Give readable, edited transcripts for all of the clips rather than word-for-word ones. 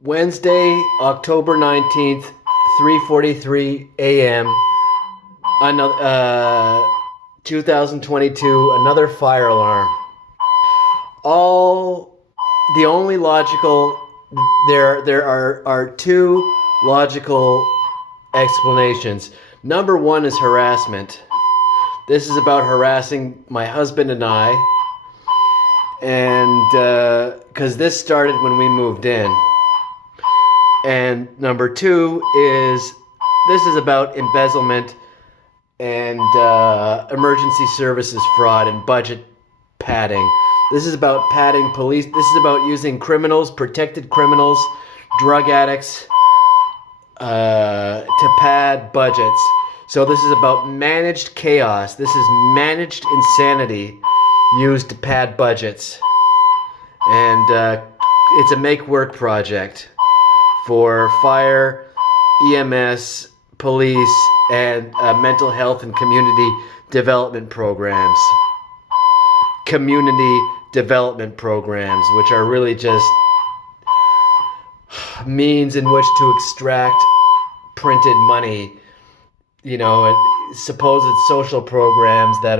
Wednesday, October 19th, 3:43 a.m. 2022, another fire alarm. There are two logical explanations. Number one is harassment. This is about harassing my husband and I, and because this started when we moved in. And number two is this is about embezzlement and emergency services fraud and budget padding. This is about padding police. This is about using criminals, protected criminals, drug addicts to pad budgets. So this is about managed chaos. This is managed insanity used to pad budgets. And it's a make-work project for fire, EMS, police, and mental health and community development programs. Community development programs, which are really just means in which to extract printed money, supposed social programs that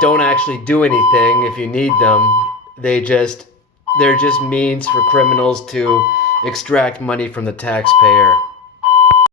don't actually do anything if you need them. They're just means for criminals to extract money from the taxpayer.